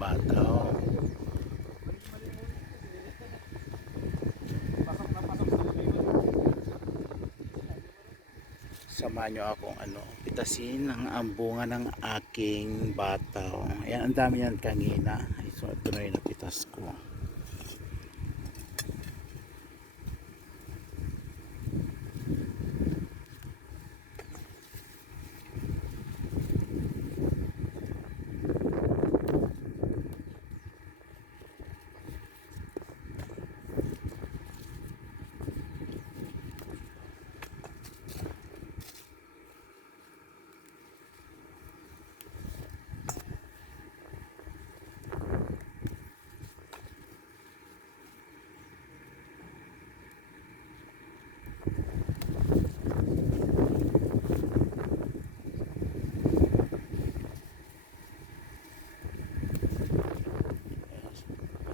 bataw. Samahan nyo akong ano, pitasin ang ambunga ng aking bataw. Ayan, ang dami yan kanina. So, ito na yung napitas ko.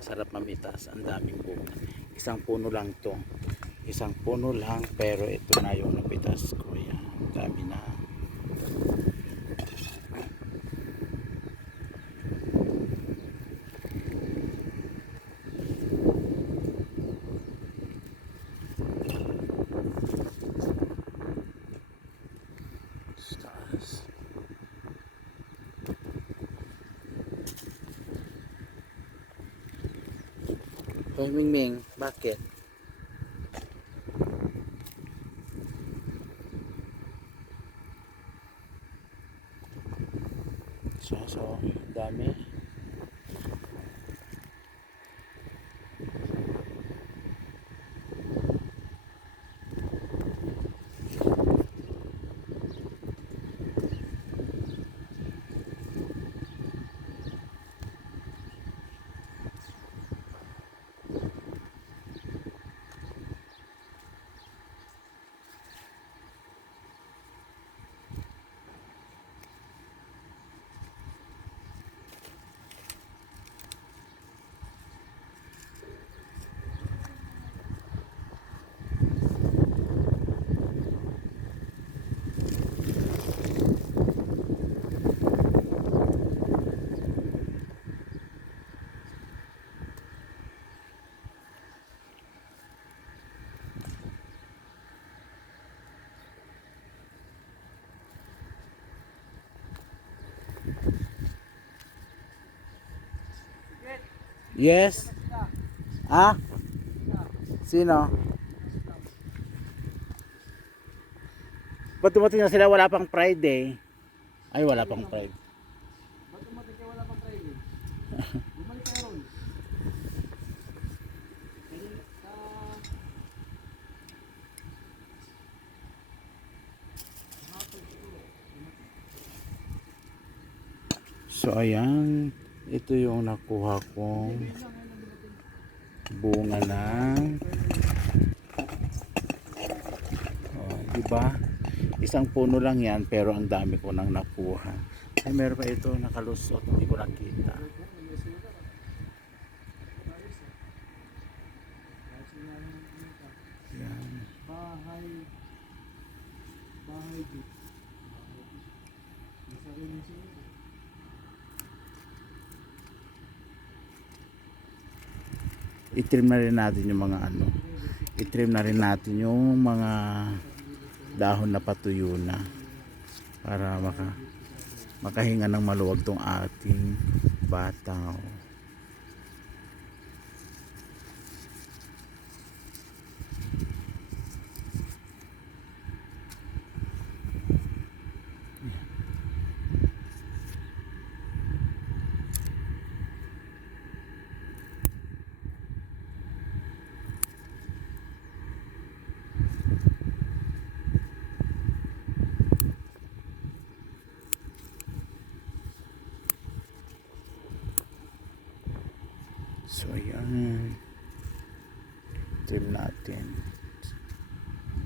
Masarap mamitas. Ang daming bunga. Isang puno lang to. Isang puno lang pero ito na yung napitas ko. Yan. Ang dami na. Stars. Hoy Mingming, bakit? So, so, dami. Yes? Ah? Sino? Ba't dumating na sila? Wala pang Friday. Ay, wala pang Friday. Ba't umating kayo wala pang Friday? Bumalik kayo ron. So, ayan. Ito yung nakuha kong bunga ng oh, di ba? Isang puno lang yan pero ang dami ko nang nakuha. Ay meron pa ito nakalusot, hindi ko nakita. Yan. bahay, bahay dito. May sarili itrim na rin natin yung mga ano. Itrim na rin natin yung mga dahon na patuyo na para maka makahinga ng maluwag tong ating bataw so ayan trim natin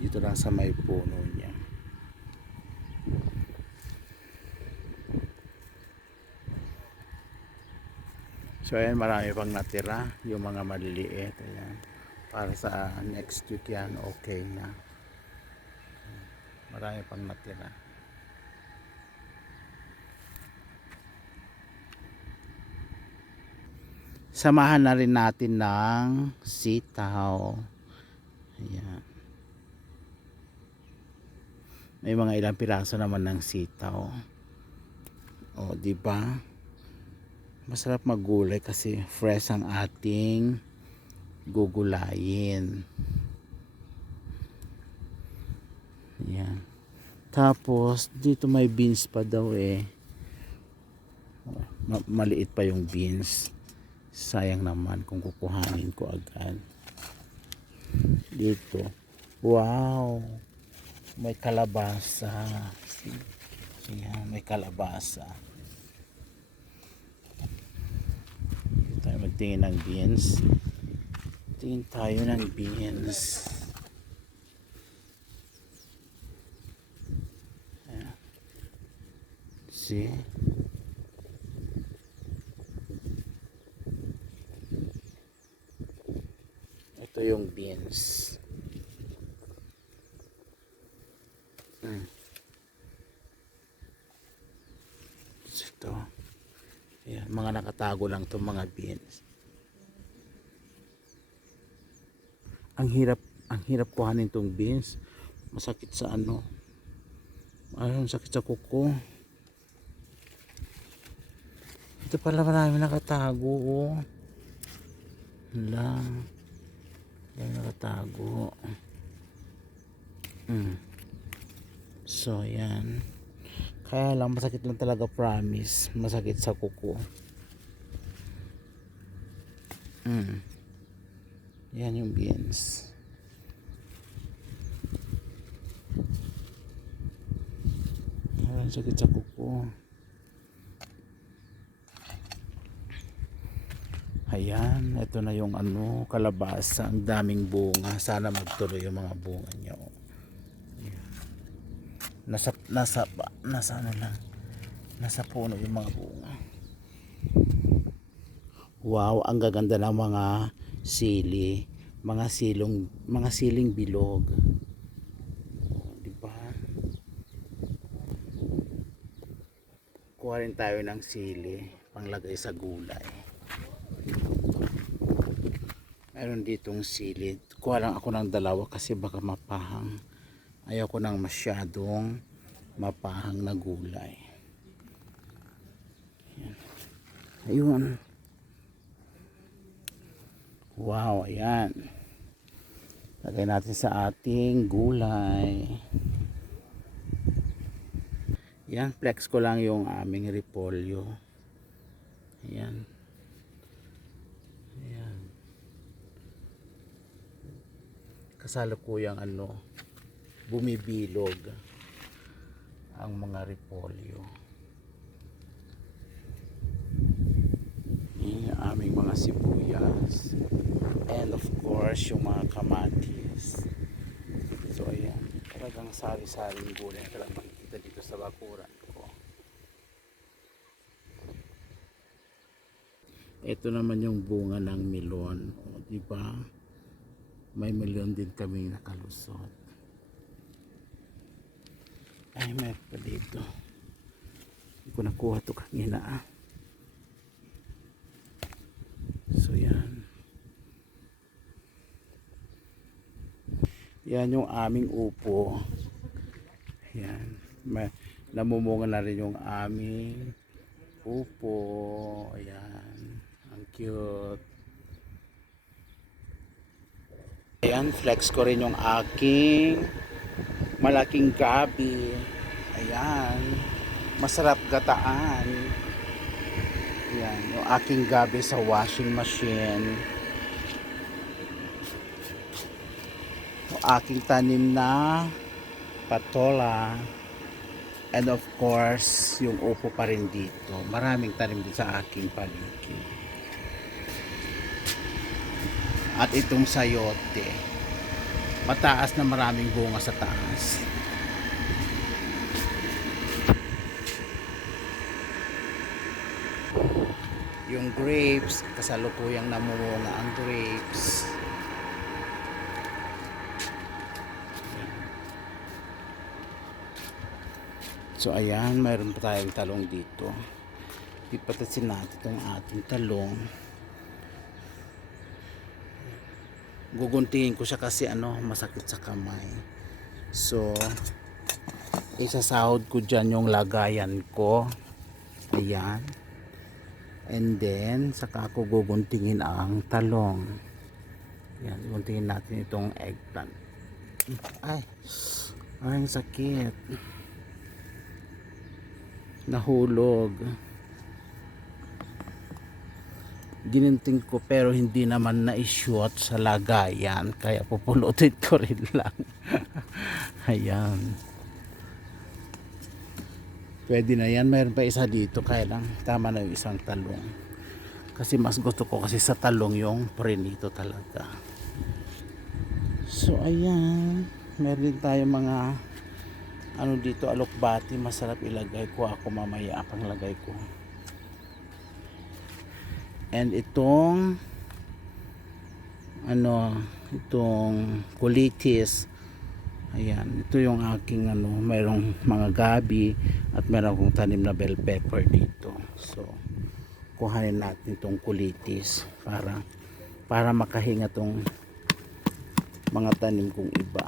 dito lang sa may puno niya So ayan, marami pang natira, yung mga maliliit. Ayan. Para sa next week yan, okay na. Marami pang natira. Samahan na rin natin ng sitaw. Ayan. May mga ilang piraso naman ng sitaw. O, di ba? Masarap maggulay kasi fresh ang ating gugulayin. Ayan. Tapos, dito may beans pa daw eh. Ma- maliit pa yung beans. Sayang naman kung kukuhanin ko agad. Dito. Wow! May kalabasa. Ayan, may kalabasa. Dito tayo magtingin ng beans. Tingin tayo ng beans. Ayan. See? Ito yung beans. Mm. Ito. Ayan, mga nakatago lang itong mga beans. Ang hirap, ang hirap kuhanin itong beans. Masakit sa ano. Ayun, sakit sa kuko. Ito pala marami nakatago, oh. Lang. Yan nakatago. Mm. So, yan. Kaya lang, masakit lang talaga promise. Masakit sa kuko. Mm. Yan yung beans. Ayan, sakit sa kuko. Ayan, ito na yung ano, kalabasa. Ang daming bunga. Sana magtuloy yung mga bunga. Ayan. Nasa, nasa, nasa ano lang. Nasa puno yung mga bunga. Wow, ang gaganda ng mga sili. Mga silong, mga siling bilog. Oh, di ba? Kuha rin tayo ng sili panglagay sa gulay. Meron ditong sili. Kuha lang ako ng dalawa kasi baka mapahang. Ayaw ko ng masyadong mapahang na gulay. Ayan. Ayun. Wow, ayan. Lagay natin sa ating gulay. Yan, flex ko lang yung aming repolyo. Ayan. Kasalukuyang ano, bumibilog ang mga repolyo. Yan yung aming mga sibuyas. And of course, yung mga kamatis. So, ayan. Talagang sari-saring gulay talagang makikita dito sa bakuran ko. Ito naman yung bunga ng melon. O, di ba? May melon din kaming nakalusot. Ay, may pa dito. Hindi ko nakuha to kanina ah. So, yan. Yan yung aming upo. Yan. May, namumunga na rin yung aming upo. Ayan. Ang cute. Ayan, flex ko rin yung aking malaking gabi. Ayan. Masarap gataan. Ayan, yung aking gabi sa washing machine. Yung aking tanim na patola. And of course, yung upo pa rin dito. Maraming tanim din sa aking paligid. At itong sayote. Mataas na maraming bunga sa taas. Yung grapes, kasalukuyang namumunga ang grapes. So ayan, mayroon pa tayong talong dito. Ipatasin natin itong ating talong. Guguntingin ko siya kasi ano masakit sa kamay. So isasahod ko dyan yung lagayan ko. Ayan. And then saka ako guguntingin ang talong. Yan guguntingin natin itong eggplant. Ay ay sakit. Nahulog gininting ko pero hindi naman na-shoot sa lagayan. Kaya pupulutin ko rin lang. Ayan. Pwede na yan. Mayroon pa isa dito. Kaya lang tama na yung isang talong. Kasi mas gusto ko kasi sa talong yung prenito talaga. So ayan. Meron din tayo mga ano dito alokbati masarap ilagay ko. Ako mamaya pang lagay ko and itong ano itong kulitis ayan ito yung aking ano mayroong mga gabi at meron akong tanim na bell pepper dito. So kuhanin natin itong kulitis para para makahinga tong mga tanim kong iba.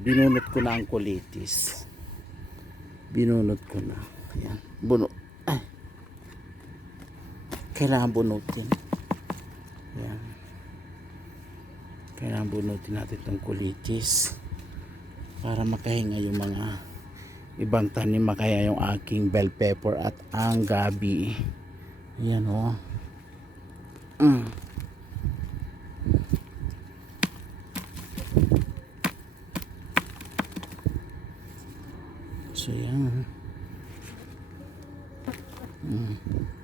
Binunot ko na ang kulitis. Binunot ko na. Ayan. Bunot kailangan bunutin yan kailangan bunutin natin itong kulitis para makahinga yung mga ibang tanim makaya yung aking bell pepper at ang gabi yan o oh. mm. so yan mm.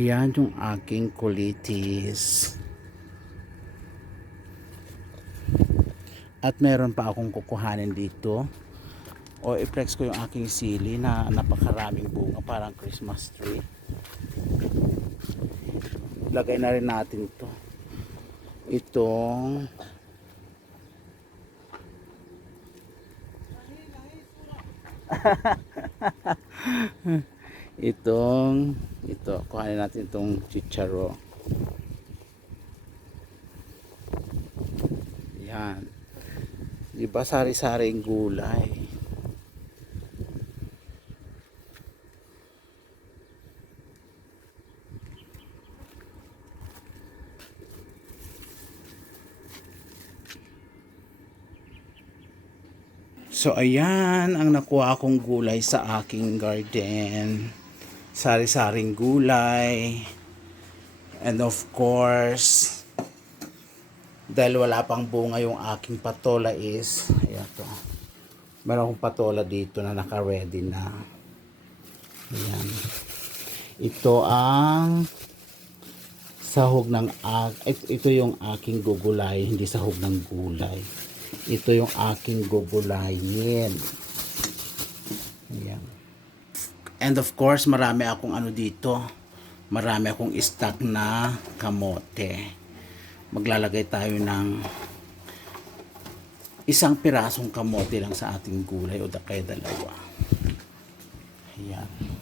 Yan yung aking kulitis. At meron pa akong kukuhanin dito. O i-flex ko yung aking sili na napakaraming bunga parang Christmas tree. Lagay na rin natin to. Itong itong ito kuhanin natin itong chicharo. Yan. Di ba sari-saring gulay? So ayan ang nakuha kong gulay sa aking garden. Sari-saring gulay. And of course, dahil wala pang bunga yung aking patola is, ayan to. Meron akong patola dito na naka-ready na. Ayan. Ito ang sahog ng ito, ito yung aking gugulay, hindi sahog ng gulay. Ito yung aking gugulayin. Ayan. And of course, marami akong ano dito. Marami akong stock na kamote. Maglalagay tayo ng isang pirasong kamote lang sa ating gulay o kaya dalawa. Ayan.